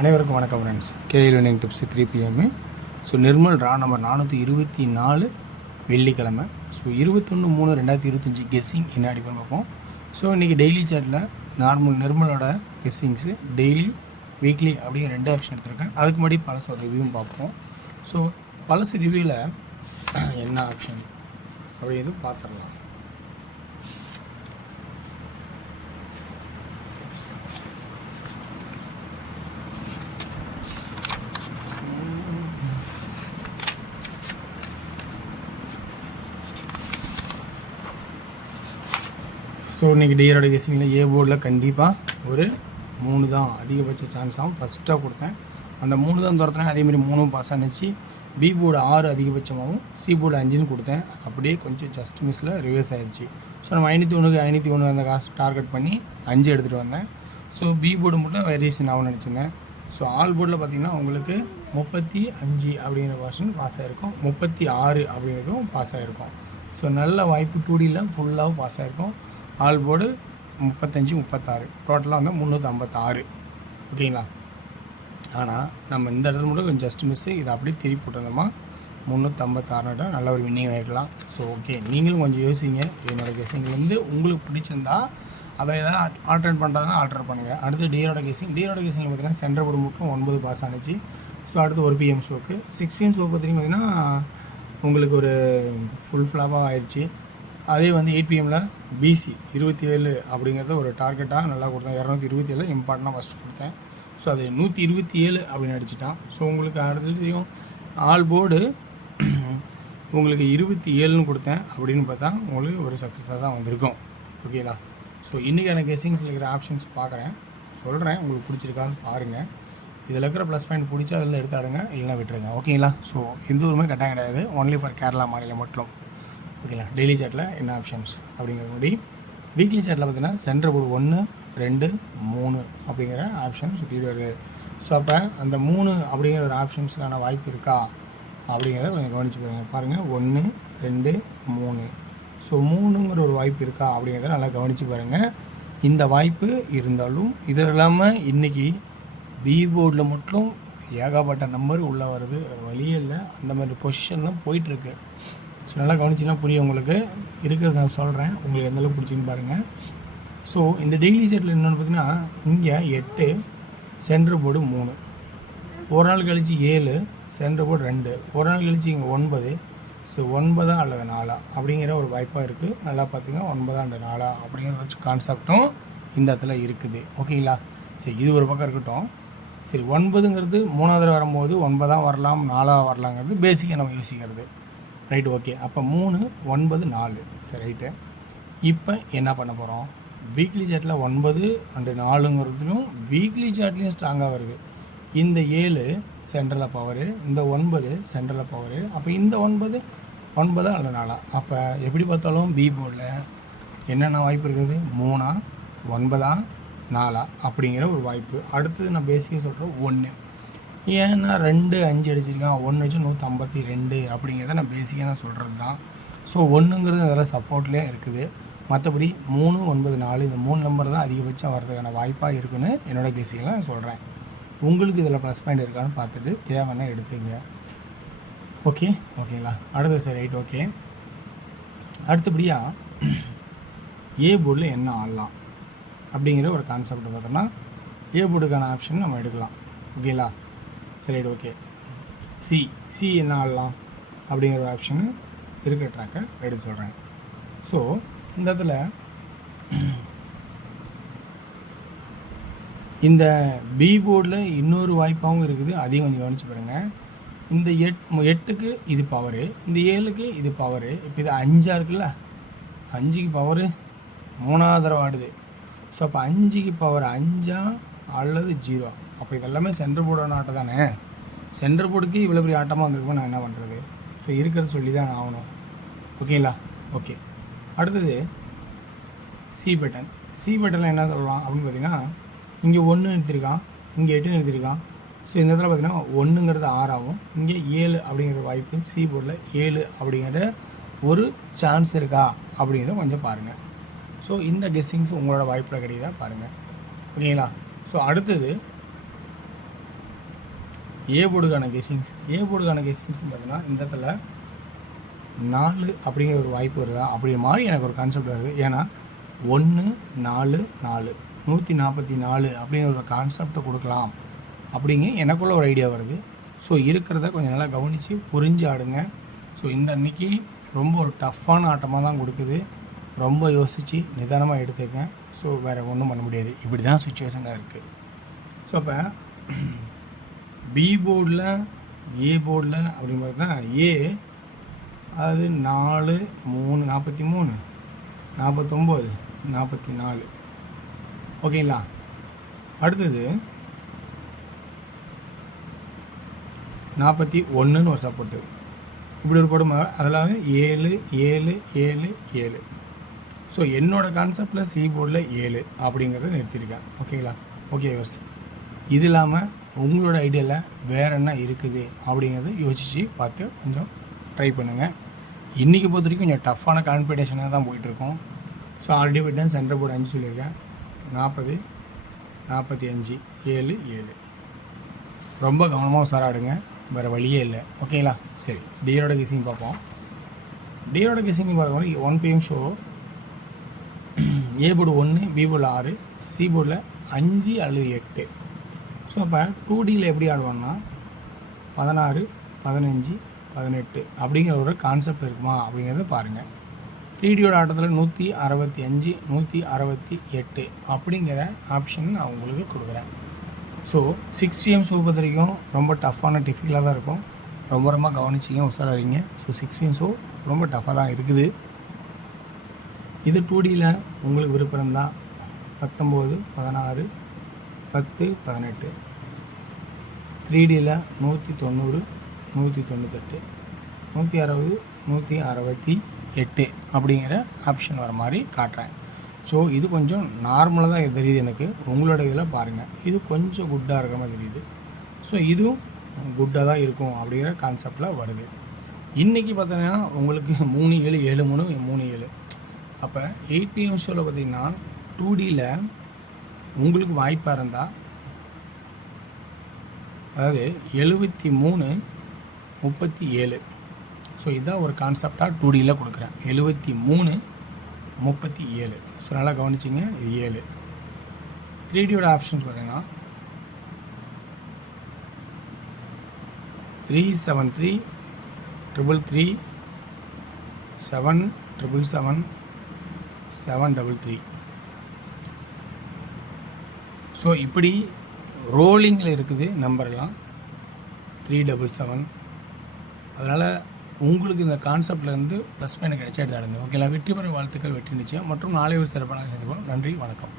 அனைவருக்கும் வணக்கம் friends. KL winning tips 3 PM. So Nirmal draw number 424 வெள்ளிக்கிழமை. ஸோ 21/3/2025 கெஸ்ஸிங் என்ன அடிப்படைன்னு பார்ப்போம். ஸோ இன்றைக்கி டெய்லி சார்ட்டில் நிர்மலோட கெஸ்ஸிங்ஸு டெய்லி வீக்லி அப்படிங்கிற 2 ஆப்ஷன் எடுத்திருக்கேன். அதுக்கு முன்னாடி பழசோட ரிவ்யூவும் பார்ப்போம். ஸோ பழசு ரிவ்யூவில் என்ன ஆப்ஷன் அப்படிங்கிறது பார்த்துடலாம். ஸோ இன்றைக்கி டிஆரோட கெஸ்ஸிங்கில் ஏ போர்டில் கண்டிப்பாக ஒரு 3 தான் அதிகபட்ச சான்ஸ் ஆகும். ஃபஸ்ட்டாக கொடுத்தேன், அந்த 3 தான் துரத்துனேன். அதேமாதிரி 3 பாஸ் ஆனிச்சு. பி போர்டு 6 அதிகபட்சமாகவும் சி போர்டு 5ன்னு கொடுத்தேன். அப்படியே கொஞ்சம் ஜஸ்ட் மிஸ்ஸில் ரிவர்ஸ் ஆகிடுச்சு. ஸோ நம்ம 501 அந்த காசு டார்கெட் பண்ணி 5 எடுத்துகிட்டு வந்தேன். ஸோ பி போர்டு மட்டும் வேரியேஷன் ஆகும்னு நினச்சிருந்தேன். ஸோ ஆல் போர்டில் பார்த்திங்கன்னா உங்களுக்கு 35 அப்படிங்கிற வருஷன் பாஸ் ஆகிருக்கும், 36 அப்படிங்கிறதும் பாஸ் ஆகிருக்கும். ஸோ நல்ல வாய்ப்பு 2Dயில் ஃபுல்லாகவும் பாஸ் ஆகிருக்கும். ஆல் போர்டு 35, 36 டோட்டலாக வந்து 356. ஓகேங்களா? ஆனால் நம்ம இந்த இடத்துல மட்டும் கொஞ்சம் ஜஸ்ட் மிஸ்ஸு. இதை அப்படியே திருப்பி போட்டோம்மா 356 நல்ல ஒரு வின்னிங் ஆகிடலாம். ஸோ ஓகே, நீங்களும் கொஞ்சம் யோசிங்க. என்னோடய கெஸ்ஸிங்லேருந்து உங்களுக்கு பிடிச்சிருந்தா அதில் ஏதாவது ஆல்ட்ரேட் பண்ணுறதுனா ஆல்ட்ரேட் பண்ணுங்கள். அடுத்து டிஆரோட கெஸ்ஸிங்கில் பார்த்தீங்கன்னா சென்டர் போர்டு மட்டும் 9 பாஸ் ஆனிச்சு. ஸோ அடுத்து 1 PM ஷோக்கு 6 PM ஷோ பார்த்தீங்கன்னா உங்களுக்கு ஒரு ஃபுல் ஃப்ளாப்பாக ஆயிடுச்சு. அதே வந்து 8 PMல் பிசி 27 அப்படிங்கிறத ஒரு டார்கெட்டாக நல்லா கொடுத்தேன். 227 இம்பார்ட்டனாக ஃபஸ்ட்டு கொடுத்தேன். ஸோ அது 127 அப்படின்னு அடிச்சிட்டான். ஸோ உங்களுக்கு அடுத்தது தெரியும், ஆல் போர்டு உங்களுக்கு 27ன்னு கொடுத்தேன். அப்படின்னு பார்த்தா உங்களுக்கு ஒரு சக்ஸஸாக தான் வந்திருக்கும். ஓகேங்களா? ஸோ இன்றைக்கான கெஸ்ஸிங்ஸில் இருக்கிற ஆப்ஷன்ஸ் பார்க்குறேன், சொல்கிறேன். உங்களுக்கு பிடிச்சிருக்கான்னு பாருங்கள். இதில் இருக்கிற ப்ளஸ் பாயிண்ட் பிடிச்சா அதில் எடுத்து ஆடுங்க, இல்லைனா விட்டுருங்க. ஓகேங்களா? ஸோ எந்த ஊருமே கட்டாயம் கிடையாது, ஒன்லி ஃபார் கேரளா மாநிலம் மட்டும். ஓகேங்களா? டெய்லி சாட்டில் என்ன ஆப்ஷன்ஸ் அப்படிங்கிற முடி. வீக்லி சாட்டில் பார்த்தீங்கன்னா சென்டர் போர்டு 1, 2, 3 அப்படிங்கிற ஆப்ஷன் சுற்றிட்டு வருது. ஸோ அப்போ அந்த 3 அப்படிங்கிற ஒரு ஆப்ஷன்ஸுக்கான வாய்ப்பு இருக்கா அப்படிங்கிறத கொஞ்சம் கவனிச்சு பாருங்கள். 1, 2, 3. ஸோ 3ங்கிற ஒரு வாய்ப்பு இருக்கா அப்படிங்கிறத நல்லா கவனித்து பாருங்கள். இந்த வாய்ப்பு இருந்தாலும் இது இல்லாமல் இன்றைக்கி பி போர்டில் மட்டும் ஏகப்பட்ட நம்பர் உள்ளே வருது, வழியே இல்லை. அந்த மாதிரி பொசிஷன் தான் போயிட்டுருக்கு. ஸோ நல்லா கவனிச்சிங்கன்னா புரியும் உங்களுக்கு. இருக்கிறத நான் சொல்கிறேன், உங்களுக்கு எந்தளவுக்கு பிடிச்சின்னு பாருங்கள். ஸோ இந்த டெய்லி செட்டில் என்னென்னு பார்த்தீங்கன்னா இங்கே 8 சென்டர் போர்டு 3, ஒரு நாள் கழித்து 7 சென்டர் போர்டு 2, ஒரு நாள் கழித்து இங்கே 9. ஸோ 9 அல்லது 4 அப்படிங்கிற ஒரு வாய்ப்பாக இருக்குது. நல்லா பார்த்திங்கன்னா 9 அல்லது 4 அப்படிங்கிற வச்சு கான்செப்டும் இந்த இடத்துல இருக்குது. ஓகேங்களா? சரி, இது ஒரு பக்கம் இருக்கட்டும். சரி, 9ங்கிறது 3ஆவது வரும்போது 9 வரலாம், 4 வரலாங்கிறது பேசிக்காக நம்ம யோசிக்கிறது. Right, okay. அப்போ 3, 9, 4. சரி, ரைட்டு. இப்போ என்ன பண்ண போகிறோம்? வீக்லி சாட்டில் 9 அண்டு 4ங்கிறதுலையும் வீக்லி சாட்லேயும் ஸ்ட்ராங்காக வருது. இந்த 7 சென்ட்ரலில் பவரு, இந்த 9 சென்ட்ரலில் பவரு. அப்போ இந்த 9 அல்லது 4. அப்போ எப்படி பார்த்தாலும் பி போர்டில் என்னென்ன வாய்ப்பு இருக்குது? 3, 9, 4 அப்படிங்கிற ஒரு வாய்ப்பு. அடுத்தது நான் பேசிக்காக சொல்கிறேன் 1. ஏன்னா 2, 5 அடிச்சிருக்கான், 1 வச்சு 152 அப்படிங்கிறத நான் பேசிக்காக நான் சொல்கிறது தான். ஸோ 1ங்கிறது அதில் சப்போர்ட்லேயே இருக்குது. மற்றபடி 3, 9, 4 இந்த 3 நம்பர் தான் அதிகபட்சம் வர்றதுக்கான வாய்ப்பாக இருக்குன்னு என்னோடய கேசியில் நான் சொல்கிறேன். உங்களுக்கு இதில் ப்ளஸ் பாயிண்ட் இருக்கான்னு பார்த்துட்டு தேவைன்னா எடுத்துங்க. ஓகேங்களா? அடுத்தது சரி, ரைட், ஓகே. அடுத்தபடியாக ஏ போர்டில் என்ன ஆடலாம் அப்படிங்கிற ஒரு கான்செப்ட் பார்த்தோம்னா ஏ போர்டுக்கான ஆப்ஷன் நம்ம எடுக்கலாம். ஓகேங்களா? சரி, ஓகே. சி என்ன ஆடலாம் அப்படிங்கிற ஒரு ஆப்ஷன் இருக்கிற ட்ராக்கை எடுத்து சொல்கிறேன். ஸோ இந்த இடத்துல இந்த பி போர்டில் இன்னொரு வாய்ப்பாகவும் இருக்குது. அதையும் கொஞ்சம் கவனிச்சு பாருங்கள். இந்த 8க்கு இது பவரு, இந்த 7க்கு இது பவரு. இப்போ இது 5 இருக்குல்ல, 5க்கு பவரு 3ஆவது தடவை ஆடுது. ஸோ அப்போ 5க்கு பவர் 5 அல்லது 0. அப்போ இதெல்லாமே சென்டர் போர்டான ஆட்டம் தானே. சென்டர் போர்டுக்கு இவ்வளோ பெரிய ஆட்டமாக வந்திருக்குமோ நான் என்ன பண்ணுறது? ஸோ இருக்கிறத சொல்லி தான் நான் ஆகணும். ஓகேங்களா? ஓகே. அடுத்தது சி பட்டனில் என்ன சொல்லலாம் அப்படின்னு பார்த்தீங்கன்னா இங்கே 1 நிறுத்திருக்கான், இங்கே 8 நிறுத்திருக்கான். ஸோ இந்த இடத்துல பார்த்தீங்கன்னா 1ங்கிறது 6 ஆகும், இங்கே 7 அப்படிங்கிற வாய்ப்பு. சி போர்டில் 7 அப்படிங்கிற ஒரு சான்ஸ் இருக்கா அப்படிங்கிறத கொஞ்சம் பாருங்கள். ஸோ இந்த கெஸ்ஸிங்ஸ் உங்களோட வாய்ப்பில் கிடைக்குதா பாருங்கள். ஓகேங்களா? ஸோ அடுத்தது ஏ போர்டுக்கான கெஸ்ஸிங்ஸ் பார்த்தீங்கன்னா இந்த இடத்துல 4 அப்படிங்கிற ஒரு வாய்ப்பு வருதா அப்படி மாதிரி எனக்கு ஒரு கான்செப்ட் வருது. ஏன்னா 1 4 4 144 அப்படிங்கிற ஒரு கான்செப்டை கொடுக்கலாம் அப்படிங்க எனக்குள்ள ஒரு ஐடியா வருது. ஸோ இருக்கிறத கொஞ்சம் நல்லா கவனித்து புரிஞ்சு ஆடுங்க. ஸோ இந்த அன்னைக்கு ரொம்ப ஒரு டஃப்பான ஆட்டமாக தான் கொடுக்குது. ரொம்ப யோசித்து நிதானமாக எடுத்துக்கங்க. ஸோ வேறு ஒன்றும் பண்ண முடியாது. இப்படி தான் சுச்சுவேஷனாக இருக்குது. ஸோ அப்போ பி போர்டில் ஏ போர்டில் அப்படிங்கிறது தான் ஏ, அதாவது 4 3 43 49 44 ஓகேங்களா. அடுத்தது 41ன்னு ஒரு சப்போர்ட்டு, இப்படி ஒரு கொடுமை. அதெல்லாம் 7 7 7 7. ஸோ என்னோடய கான்செப்டில் சி போர்டில் 7 அப்படிங்கிறத நிறுத்தியிருக்கேன். ஓகேங்களா. ஓகே வர்ஸ். இது இல்லாமல் உங்களோட ஐடியாவில் வேறு என்ன இருக்குது அப்படிங்கிறத யோசித்து பார்த்து கொஞ்சம் ட்ரை பண்ணுங்கள். இன்றைக்கி பொறுத்த வரைக்கும் கொஞ்சம் டஃப்பான காம்படிஷனாக தான் போயிட்டுருக்கோம். ஸோ ஆல்ரெடி போய்ட்டு சென்டர் போர்டு 5 சொல்லியிருக்கேன். 40 45 7 7. ரொம்ப கவனமாக உசாராடுங்க, வேறு வழியே இல்லை. ஓகேங்களா. சரி, டியரோட கெஸ்ஸிங் பார்ப்போம். டியரோட கெஸ்ஸிங் பார்க்கும்போது 1 PM show A board 1, B போர்டில் 6, சி போர்டில் 5 அல்லது 8. ஸோ அப்போ 2Dயில் எப்படி ஆடுவோம்னா 16 15 18 அப்படிங்கிற ஒரு கான்செப்ட் இருக்குமா அப்படிங்கிறத பாருங்கள். 3Dயோட ஆட்டத்தில் 165 168 அப்படிங்கிற ஆப்ஷன் நான் உங்களுக்கு கொடுக்குறேன். ஸோ 6 PM ஷோ பொறுத்த வரைக்கும் ரொம்ப டஃப்பான டிஃபிகல்ட்டாக தான் இருக்கும். ரொம்ப கவனிச்சிங்க, உஷாராகிறீங்க. ஸோ 6 PM ஷோ ரொம்ப டஃப்பாக தான் இருக்குது. இது 2Dயில் உங்களுக்கு விருப்பம் தான் 19 16 10 18. 3Dயில் 190 198 160 168 அப்படிங்கிற ஆப்ஷன் வர மாதிரி காட்டுறேன். ஸோ இது கொஞ்சம் நார்மலாக தான் தெரியுது எனக்கு. உங்களோட இதில் பாருங்கள், இது கொஞ்சம் குட்டாக இருக்கிற மாதிரி தெரியுது. ஸோ இதுவும் குட்டாக தான் இருக்கும் அப்படிங்கிற கான்செப்டில் வருது. இன்றைக்கி பார்த்தீங்கன்னா உங்களுக்கு 3 7 7 3 3 7. அப்போ 8 PM ஷோவில் பார்த்திங்கன்னா 2Dயில் உங்களுக்கு வாய்ப்பாக இருந்தால், அதாவது 73 37. ஸோ இதுதான் ஒரு கான்செப்டாக 2Dயில் கொடுக்குறேன். 73 37. ஸோ நல்லா கவனிச்சிங்க, இது 7. 3Dயோட ஆப்ஷன்ஸ் பார்த்தீங்கன்னா 373 333 777 733. ஸோ இப்படி ரோலிங்கில் இருக்குது நம்பர்லாம் 377. அதனால் உங்களுக்கு இந்த கான்செப்ட்லேருந்து ப்ளஸ் பாயிண்ட் கிடைச்சா எடுத்து ஆடுங்க. ஓகேங்களா. வெற்றி பெற வாழ்த்துக்கள், வெற்றி நிச்சயம். மற்றும் நாளை ஒரு சிறப்பான சந்திப்போம். நன்றி, வணக்கம்.